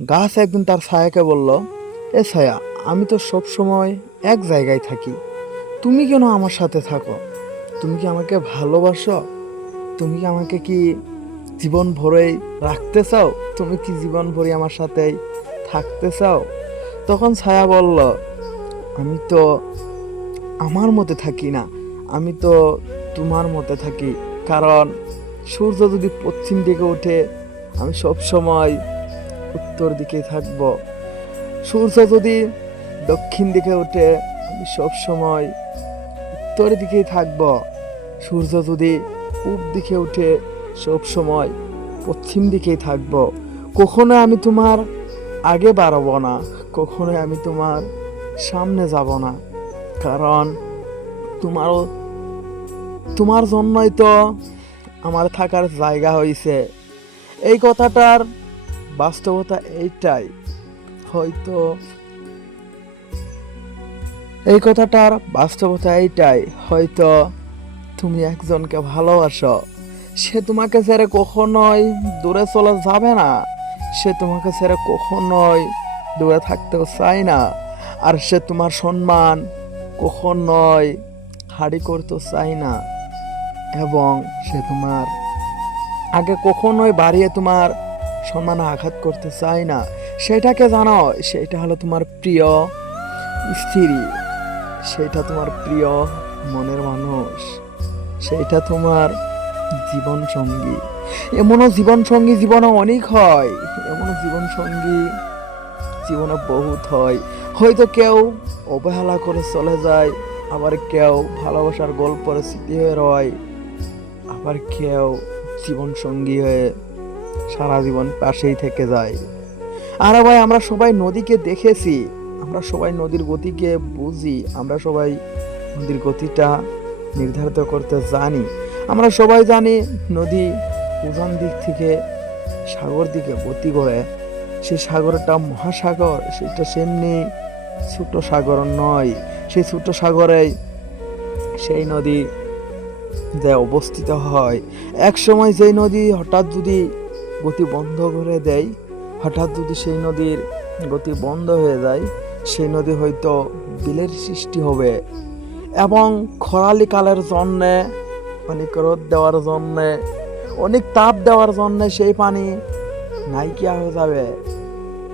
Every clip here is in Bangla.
গাছ একদিন তার ছায়াকে বলল, এ ছায়া, আমি তো সব সময় এক জায়গায় থাকি, তুমি কেন আমার সাথে থাকো? তুমি কি আমাকে ভালোবাসো? তুমি কি আমাকে জীবন ভরেই রাখতে চাও? তুমি কি জীবন ভরে আমার সাথেই থাকতে চাও? তখন ছায়া বলল, আমি তো আমার মতে থাকি না, আমি তো তোমার মতে থাকি। কারণ সূর্য যদি পশ্চিম দিকে ওঠে, আমি সব সময় উত্তর দিকে থাকব। সূর্য যদি দক্ষিণ দিকে ওঠে, আমি সব সময় উত্তর দিকেই থাকব। সূর্য যদি পূব দিকে উঠে, সব সময় পশ্চিম দিকেই থাকব। কখনো আমি তোমার আগে বাড়াবো না, কখনোই আমি তোমার সামনে যাব না। কারণ তোমারও তোমার জন্যই তো আমার থাকার জায়গা হয়েছে। এই কথাটার বাস্তবতা এইটাই। হয়তো এই কথাটার বাস্তবতা এইটাই, হয়তো তুমি একজনকে ভালোবাসো, সে তোমাকে ছেড়ে কখনোই দূরে চলে যাবে না, সে তোমাকে ছেড়ে কখনোই দূরে থাকতেও চায় না। আর সে তোমার সম্মান কখনোই হাড়ি করতে চায় না, এবং সে তোমার আগে কখনোই বাড়িয়ে তোমার সম্মানে আঘাত করতে চায় না। সেটাকে জানো, সেটা হলো তোমার প্রিয় স্ত্রী, সেটা তোমার প্রিয় মনের মানুষ, সেটা তোমার জীবন সঙ্গী। এমনও জীবন সঙ্গী জীবনে অনেক হয়, এমনও জীবন সঙ্গী জীবনে বহুত হয়। হয়তো কেউ অবহেলা করে চলে যায়, আবার কেউ ভালোবাসার গল্পের স্মৃতি হয়ে রয়, আবার কেউ জীবন সঙ্গী হয়ে সারা জীবন পাশেই থেকে যায়। আর ভাই, আমরা সবাই নদীকে দেখেছি, আমরা সবাই নদীর গতিকে বুঝি, আমরা সবাই নদীর গতিটা নির্ধারিত করতে জানি। আমরা সবাই জানি নদী উজান দিক থেকে সাগর দিকে গতি করে। সেই সাগরটা মহাসাগর, সেটা সেমনি ছোট সাগর নয়। সেই ছোট সাগরে সেই নদী যে অবস্থিত হয়, এক সময় যেই নদী হঠাৎ যদি গতি বন্ধ করে দেয়, হঠাৎ যদি সেই নদীর গতি বন্ধ হয়ে যায়, সেই নদী হয়তো বিলের সৃষ্টি হবে, এবং খরালি কালের জন্যে, অনেক রোদ দেওয়ার জন্যে, অনেক তাপ দেওয়ার জন্যে সেই পানি নাইকিয়া হয়ে যাবে।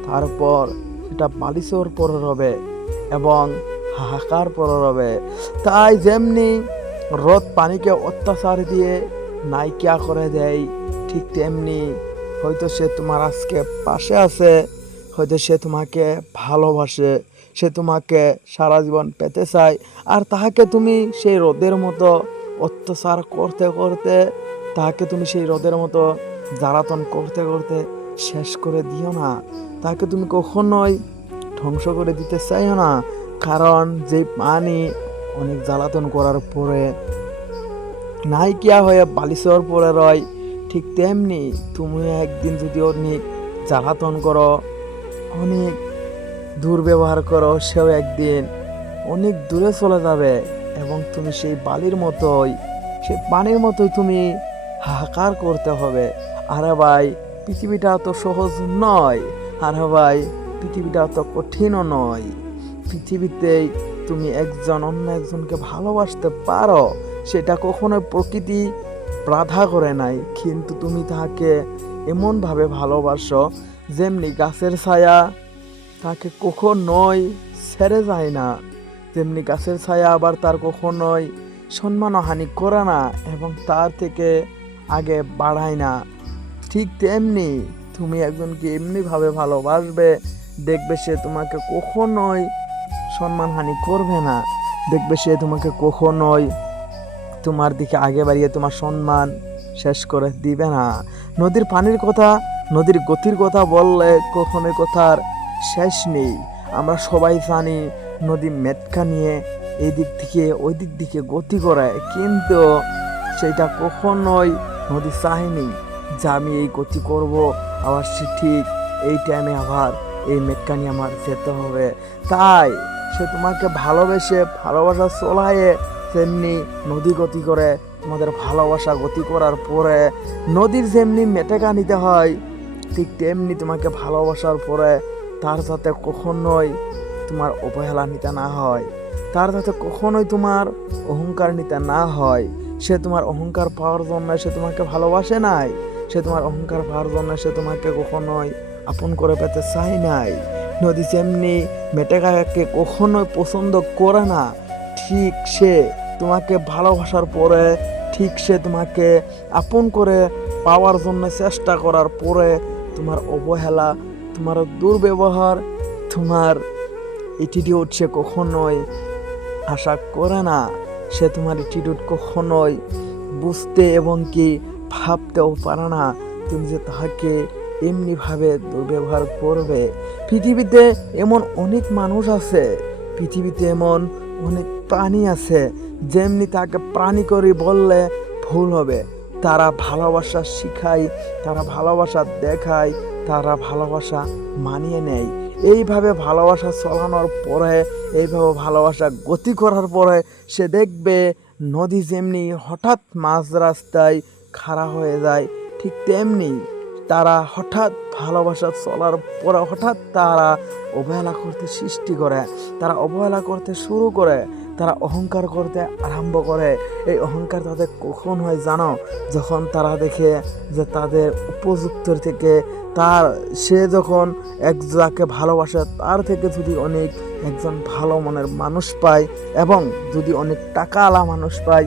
তারপর সেটা বালিশের পরে রবে এবং হাহাকার পরে রবে। তাই যেমনি রোদ পানিকে অত্যাচার দিয়ে নাইকিয়া করে দেয়, ঠিক তেমনি হয়তো সে তোমার আজকে পাশে আছে, হয়তো সে তোমাকে ভালোবাসে, সে তোমাকে সারা জীবন পেতে চায়। আর তাহাকে তুমি সেই রোদের মতো অত্যাচার করতে করতে, তাহাকে তুমি সেই রোদের মতো জ্বালাতন করতে করতে শেষ করে দিও না। তাকে তুমি কখনোই ধ্বংস করে দিতে চাইও না। কারণ যে পানি অনেক জ্বালাতন করার পরে নাইকিয়া হয়ে বালিশের পরে রয়, ঠিক তেমনি তুমি একদিন যদি অনেক জ্বালাতন করো, অনেক দুর্ব্যবহার করো, সেও একদিন অনেক দূরে চলে যাবে, এবং তুমি সেই বালির মতোই, সেই পানির মতোই তুমি হাহাকার করতে হবে। আরে ভাই, পৃথিবীটা তো সহজ নয়, আরে ভাই, পৃথিবীটা তো কঠিনও নয়। পৃথিবীতেই তুমি একজন অন্য একজনকে ভালোবাসতে পারো, সেটা কখনো প্রকৃতি বাধা করে নাই, কিন্তু তুমি তাকে এমনভাবে ভালোবাসো যেমনি গাছের ছায়া তাকে কখনোই ছেড়ে যায় না, তেমনি গাছের ছায়া আবার তার কখনোই সম্মানহানি করে না এবং তার থেকে আগে বাড়ায় না। ঠিক তেমনি তুমি একজনকে এমনিভাবে ভালোবাসবে, দেখবে সে তোমাকে কখনোই সম্মানহানি করবে না, দেখবে সে তোমাকে কখনোই তোমার দিকে আগে বাড়িয়ে তোমার সম্মান শেষ করে দিবে না। নদীর পানির কথা, নদীর গতির কথা বললে কখনোই কথার শেষ নেই। আমরা সবাই জানি নদী মেটকা নিয়ে এই দিক থেকে ওই দিক দিকে গতি করে, কিন্তু সেটা কখনোই নদী চায়নি যে আমি এই গতি করব, আবার সে ঠিক এই টাইমে আবার এই মেটকা নিয়ে আমার যেতে হবে। তাই সে তোমাকে ভালোবেসে ভালোবাসা চলায়ে তেমনি নদী গতি করে। তোমাদের ভালোবাসা গতি করার পরে নদীর যেমনি মেটেকা নিতে হয়, ঠিক তেমনি তোমাকে ভালোবাসার পরে তার যাতে কখনোই তোমার অবহেলা নিতে না হয়, তার যাতে কখনোই তোমার অহংকার নিতে না হয়। সে তোমার অহংকার পাওয়ার জন্য সে তোমাকে ভালোবাসে নাই, সে তোমার অহংকার পাওয়ার জন্য সে তোমাকে কখনোই আপন করে পেতে চায় নাই। নদী যেমনি মেটেকাকে কখনোই পছন্দ করে না, ঠিক সে তোমাকে ভালোবাসার পরে, ঠিক সে তোমাকে আপন করে পাওয়ার জন্য চেষ্টা করার পরে তোমার অবহেলা, তোমার দুর্ব্যবহার, তোমার অ্যাটিটিউড সে কখনোই আশা করে না। সে তোমার অ্যাটিটিউড কখনোই বুঝতে এবং কি ভাবতেও পারে না তুমি যে তাহাকে এমনিভাবে দুর্ব্যবহার করবে। পৃথিবীতে এমন অনেক মানুষ আছে, পৃথিবীতে এমন অনেক প্রাণী আছে, যেমনি তাকে প্রাণী করে বললে ভুল হবে। তারা ভালোবাসা শিখায়, তারা ভালোবাসা দেখায়, তারা ভালোবাসা মানিয়ে নেয়। এইভাবে ভালোবাসা চলানোর পরে, এইভাবে ভালোবাসা গতি করার পরে সে দেখবে নদী যেমনি হঠাৎ মাঝ রাস্তায় খাড়া হয়ে যায়, ঠিক তেমনি তারা হঠাৎ ভালোবাসা চলার পরে হঠাৎ তারা অবহেলা করতে সৃষ্টি করে, তারা অবহেলা করতে শুরু করে, তারা অহংকার করতে আরম্ভ করে। এই অহংকার তাদের কখন হয় জানো? যখন তারা দেখে যে তাদের উপযুক্ত থেকে সে যখন যাকে ভালোবাসে তার থেকে যদি অনেক একজন ভালো মনের মানুষ পায় এবং যদি অনেক টাকাওয়ালা মানুষ পায়,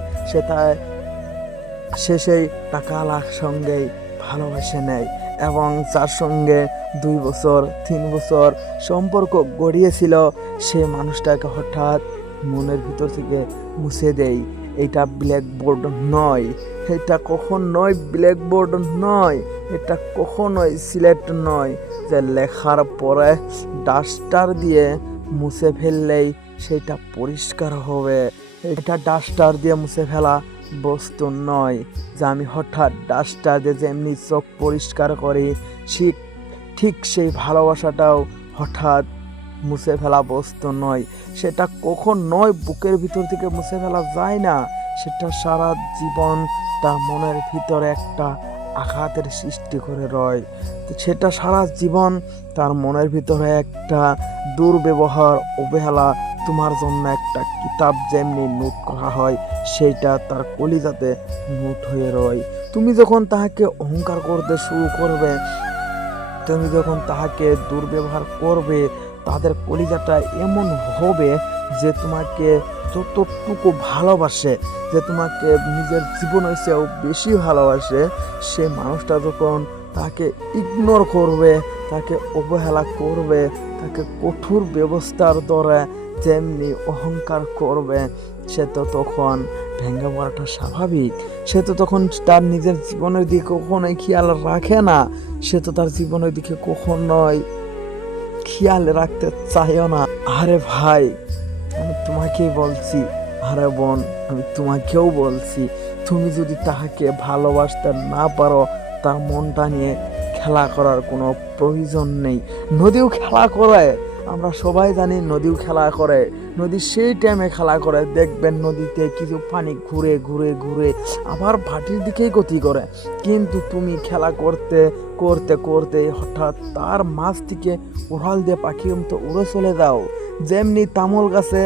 সে সেই টাকাওয়ালার সঙ্গেই ভালোবেসে নেয় এবং যার সঙ্গে 2 বছর 3 বছর সম্পর্ক গড়িয়েছিল সে মানুষটাকে হঠাৎ মনের ভিতর থেকে মুছে দেয়। এটা ব্ল্যাকবোর্ড নয়, এটা কখনোই ব্ল্যাকবোর্ড নয়, এটা কখনোই সিলেট নয় যে লেখার পরে ডাস্টার দিয়ে মুছে ফেললেই সেটা পরিষ্কার হবে। এটা ডাস্টার দিয়ে মুছে ফেলা বস্তু নয় যে আমি হঠাৎ ডাস্টার দিয়ে যেমনি চোখ পরিষ্কার করি ঠিক সেই ভালোবাসাটাও হঠাৎ মুছে ফেলা বস্তু নয়। সেটা কখনোই বুকের ভিতর থেকে মুছে ফেলা যায় না। সেটা সারা জীবন তার মনের ভিতরে একটা আঘাতের সৃষ্টি করে রয়। সেটা সারা জীবন তার মনের ভিতরে একটা দুর্ব্যবহার, অবহেলা, তোমার জন্য একটা কিতাব যেমনি নোট করা হয় সেইটা তার কলিজাতে নোট হয়ে রয়। তুমি যখন তাহাকে অহংকার করতে শুরু করবে, তুমি যখন তাহাকে দুর্ব্যবহার করবে, তাদের কলিজাটা এমন হবে যে তোমাকে যতটুকু ভালোবাসে, যে তোমাকে নিজের জীবনের চেয়েও বেশি ভালোবাসে, সে মানুষটা যখন তাকে ইগনোর করবে, তাকে অবহেলা করবে, তাকে কঠোর ব্যবস্থার দ্বারা যেমনি অহংকার করবে, সে তো তখন ভেঙে পড়াটা স্বাভাবিক। সে তো তখন তার নিজের জীবনের দিকে কখনোই খেয়াল রাখে না, সে তো তার জীবনের দিকে কখনোই খেয়াল রাখতে চাইও না। আরে ভাই, আমি তোমাকেই বলছি, আরে বোন, আমি তোমাকেও বলছি, তুমি যদি তাহাকে ভালোবাসতে না পারো, তার মনটা নিয়ে খেলা করার কোনো প্রয়োজন নেই। নদীও খেলা করে, আমরা সবাই জানি নদীও খেলা করে। নদী সেই টাইমে খেলা করে, দেখবেন নদীতে কিছু পানি ঘুরে ঘুরে ঘুরে আবার ভাটির দিকেই গতি করে। কিন্তু তুমি খেলা করতে করতে করতে হঠাৎ তার মাছ থেকে উড়াল দিয়ে পাখির মতো উড়ে চলে যাও। যেমনি তামল গাছে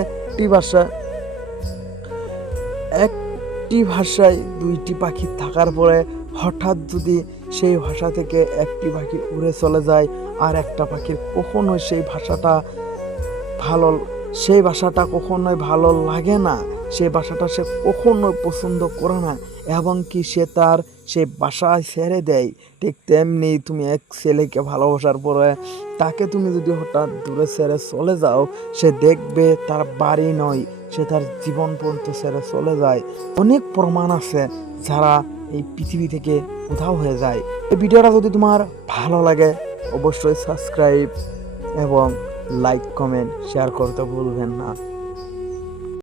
একটি ভাষায় 2টি পাখি থাকার পরে হঠাৎ যদি সেই ভাষা থেকে একটি পাখি উড়ে চলে যায়, আর একটা পাখির কখনোই সেই ভাষাটা কখনোই ভালো লাগে না, সেই ভাষাটা সে কখনোই পছন্দ করে না এবং কি সে তার সেই বাসায় ছেড়ে দেয়। ঠিক তেমনি তুমি এক ছেলেকে ভালোবাসার পরে তাকে তুমি যদি হঠাৎ দূরে ছেড়ে চলে যাও, সে দেখবে তার বাড়ি নয়, সে তার জীবন পর্যন্ত ছেড়ে চলে যায়। অনেক প্রমাণ আছে যারা এই পৃথিবী থেকে উধাও হয়ে যায়। এই ভিডিওটা যদি তোমার ভালো লাগে অবশ্যই সাবস্ক্রাইব এবং লাইক, কমেন্ট, শেয়ার করতে ভুলবেন না।